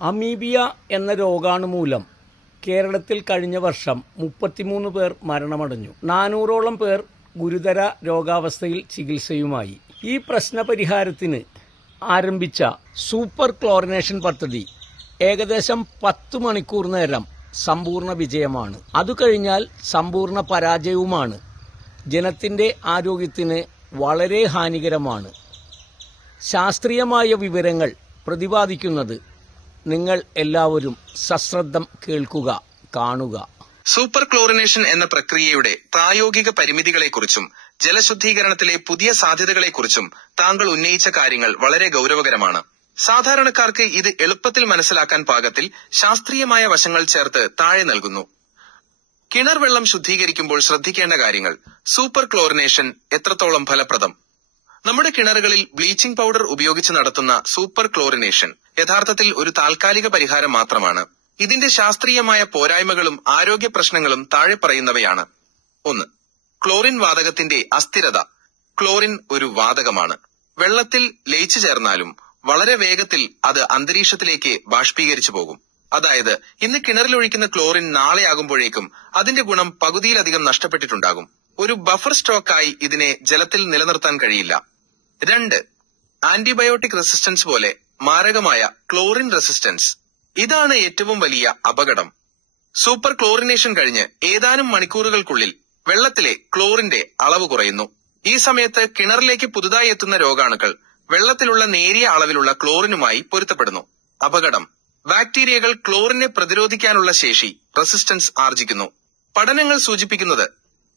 അമീബിയ എന്ന രോഗാണു മൂലം കേരളത്തിൽ കഴിഞ്ഞ വർഷം 33 പേർ മരണമടഞ്ഞു. 400ഓളം പേർ ഗുരുതര രോഗാവസ്ഥയിൽ ചികിത്സയുമായി. ഈ പ്രശ്നപരിഹാരത്തിന് ആരംഭിച്ച സൂപ്പർ ക്ലോറിനേഷൻ പദ്ധതി ഏകദേശം 10 മണിക്കൂർ നേരം സമ്പൂർണ്ണ വിജയമാണ്. അതുകഴിഞ്ഞാൽ സമ്പൂർണ്ണ പരാജയവുമാണ്. ജനത്തിൻ്റെ ആരോഗ്യത്തിന് വളരെ ഹാനികരമാണ്. ശാസ്ത്രീയമായ വിവരങ്ങൾ പ്രതിപാദിക്കുന്നത് നിങ്ങൾ എല്ലാവരും സശ്രദ്ധം കേൾക്കുക, കാണുക. സൂപ്പർ ക്ലോറിനേഷൻ എന്ന പ്രക്രിയയുടെ പ്രായോഗിക പരിമിതികളെക്കുറിച്ചും ജലശുദ്ധീകരണത്തിലെ പുതിയ സാധ്യതകളെക്കുറിച്ചും താങ്കൾ ഉന്നയിച്ച കാര്യങ്ങൾ വളരെ ഗൗരവകരമാണ്. സാധാരണക്കാർക്ക് ഇത് എളുപ്പത്തിൽ മനസ്സിലാക്കാൻ പാകത്തിൽ ശാസ്ത്രീയമായ വശങ്ങൾ ചേർത്ത് താഴെ നൽകുന്നു. കിണർ വെള്ളം ശുദ്ധീകരിക്കുമ്പോൾ ശ്രദ്ധിക്കേണ്ട കാര്യങ്ങൾ. സൂപ്പർ ക്ലോറിനേഷൻ എത്രത്തോളം ഫലപ്രദം? നമ്മുടെ കിണറുകളിൽ ബ്ലീച്ചിംഗ് പൗഡർ ഉപയോഗിച്ച് നടത്തുന്ന സൂപ്പർ ക്ലോറിനേഷൻ യഥാർത്ഥത്തിൽ ഒരു താൽക്കാലിക പരിഹാരം മാത്രമാണ്. ഇതിന്റെ ശാസ്ത്രീയമായ പോരായ്മകളും ആരോഗ്യ പ്രശ്നങ്ങളും താഴെ പറയുന്നവയാണ്. 1. ക്ലോറിൻ വാതകത്തിന്റെ അസ്ഥിരത. ക്ലോറിൻ ഒരു വാതകമാണ്. വെള്ളത്തിൽ ലയിച്ചു ചേർന്നാലും വളരെ വേഗത്തിൽ അത് അന്തരീക്ഷത്തിലേക്ക് ബാഷ്പീകരിച്ചു പോകും. അതായത് ഇന്ന് കിണറിലൊഴിക്കുന്ന ക്ലോറിൻ നാളെ ആകുമ്പോഴേക്കും അതിന്റെ ഗുണം പകുതിയിലധികം നഷ്ടപ്പെട്ടിട്ടുണ്ടാകും. ഒരു ബഫർ സ്റ്റോക്കായി ഇതിനെ ജലത്തിൽ നിലനിർത്താൻ കഴിയില്ല. 2. ആന്റിബയോട്ടിക് റെസിസ്റ്റൻസ് പോലെ മാരകമായ ക്ലോറിൻ റെസിസ്റ്റൻസ്. ഇതാണ് ഏറ്റവും വലിയ അപകടം. സൂപ്പർ ക്ലോറിനേഷൻ കഴിഞ്ഞ് ഏതാനും മണിക്കൂറുകൾക്കുള്ളിൽ വെള്ളത്തിലെ ക്ലോറിന്റെ അളവ് കുറയുന്നു. ഈ സമയത്ത് കിണറിലേക്ക് പുതുതായി എത്തുന്ന രോഗാണുക്കൾ വെള്ളത്തിലുള്ള നേരിയ അളവിലുള്ള ക്ലോറിനുമായി പൊരുത്തപ്പെടുന്നു. അപകടം. ബാക്ടീരിയകൾ ക്ലോറിനെ പ്രതിരോധിക്കാനുള്ള ശേഷി റെസിസ്റ്റൻസ് ആർജിക്കുന്നു. പഠനങ്ങൾ സൂചിപ്പിക്കുന്നത്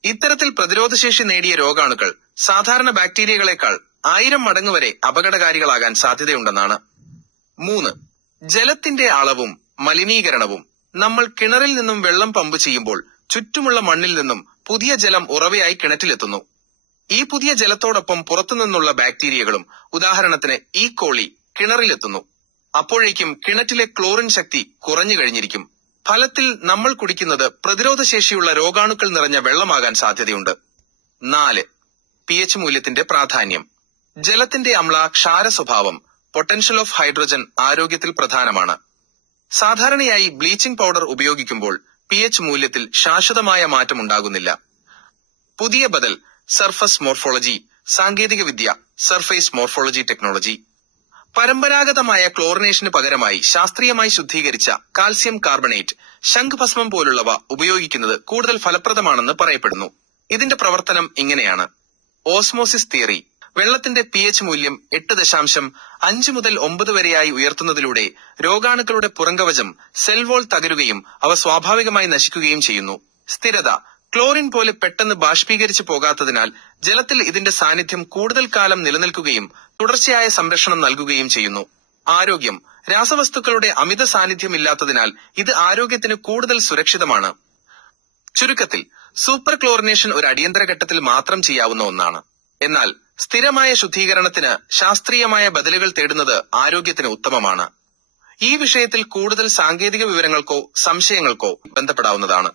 ഇത്തരത്തിൽ പ്രതിരോധശേഷി നേടിയ രോഗാണുക്കൾ സാധാരണ ബാക്ടീരിയകളെക്കാൾ 1000 മടങ്ങ് വരെ അപകടകാരികളാകാൻ സാധ്യതയുണ്ടെന്നാണ്. 3. ജലത്തിന്റെ അളവും മലിനീകരണവും. നമ്മൾ കിണറിൽ നിന്നും വെള്ളം പമ്പ് ചെയ്യുമ്പോൾ ചുറ്റുമുള്ള മണ്ണിൽ നിന്നും പുതിയ ജലം ഉറവയായി കിണറ്റിലെത്തുന്നു. ഈ പുതിയ ജലത്തോടൊപ്പം പുറത്തുനിന്നുള്ള ബാക്ടീരിയകളും, ഉദാഹരണത്തിന് ഈ കോളി, കിണറിലെത്തുന്നു. അപ്പോഴേക്കും കിണറ്റിലെ ക്ലോറിൻ ശക്തി കുറഞ്ഞു കഴിഞ്ഞിരിക്കും. ഫലത്തിൽ നമ്മൾ കുടിക്കുന്നത് പ്രതിരോധശേഷിയുള്ള രോഗാണുക്കൾ നിറഞ്ഞ വെള്ളമാകാൻ സാധ്യതയുണ്ട്. 4. pH മൂല്യത്തിന്റെ പ്രാധാന്യം. ജലത്തിന്റെ അമ്ല ക്ഷാര സ്വഭാവം, പൊട്ടൻഷ്യൽ ഓഫ് ഹൈഡ്രജൻ ആരോഗ്യത്തിൽ പ്രധാനമാണ്. സാധാരണയായി ബ്ലീച്ചിംഗ് പൗഡർ ഉപയോഗിക്കുമ്പോൾ pH മൂല്യത്തിൽ ശാശ്വതമായ മാറ്റം ഉണ്ടാകുന്നില്ല. പുതിയ ബദൽ സർഫസ് മോർഫോളജി സാങ്കേതിക വിദ്യ, സർഫേസ് മോർഫോളജി ടെക്നോളജി. പരമ്പരാഗതമായ ക്ലോറിനേഷന് പകരമായി ശാസ്ത്രീയമായി ശുദ്ധീകരിച്ച കാൽസ്യം കാർബണേറ്റ്, ശംഖുഭസ്മം പോലുള്ളവ ഉപയോഗിക്കുന്നത് കൂടുതൽ ഫലപ്രദമാണെന്ന് പറയപ്പെടുന്നു. ഇതിന്റെ പ്രവർത്തനം ഇങ്ങനെയാണ്. Osmosis theory. വെള്ളത്തിന്റെ pH മൂല്യം 8.5 മുതൽ 9 വരെയായി ഉയർത്തുന്നതിലൂടെ രോഗാണുക്കളുടെ പുറംകവചം സെൽ വോൾ തകരുകയും അവ സ്വാഭാവികമായി നശിക്കുകയും ചെയ്യുന്നു. സ്ഥിരത. ക്ലോറിൻ പോലെ പെട്ടെന്ന് ബാഷ്പീകരിച്ചു പോകാത്തതിനാൽ ജലത്തിൽ ഇതിന്റെ സാന്നിധ്യം കൂടുതൽ കാലം നിലനിൽക്കുകയും തുടർച്ചയായ സംരക്ഷണം നൽകുകയും ചെയ്യുന്നു. ആരോഗ്യം. രാസവസ്തുക്കളുടെ അമിത സാന്നിധ്യം ഇല്ലാത്തതിനാൽ ഇത് ആരോഗ്യത്തിന് കൂടുതൽ സുരക്ഷിതമാണ്. ചുരുക്കത്തിൽ സൂപ്പർ ക്ലോറിനേഷൻ ഒരു അടിയന്തര ഘട്ടത്തിൽ മാത്രം ചെയ്യാവുന്ന ഒന്നാണ്. എന്നാൽ സ്ഥിരമായ ശുദ്ധീകരണത്തിന് ശാസ്ത്രീയമായ ബദലുകൾ തേടുന്നത് ആരോഗ്യത്തിന് ഉത്തമമാണ്. ഈ വിഷയത്തിൽ കൂടുതൽ സാങ്കേതിക വിവരങ്ങൾക്കോ സംശയങ്ങൾക്കോ ബന്ധപ്പെടാവുന്നതാണ്.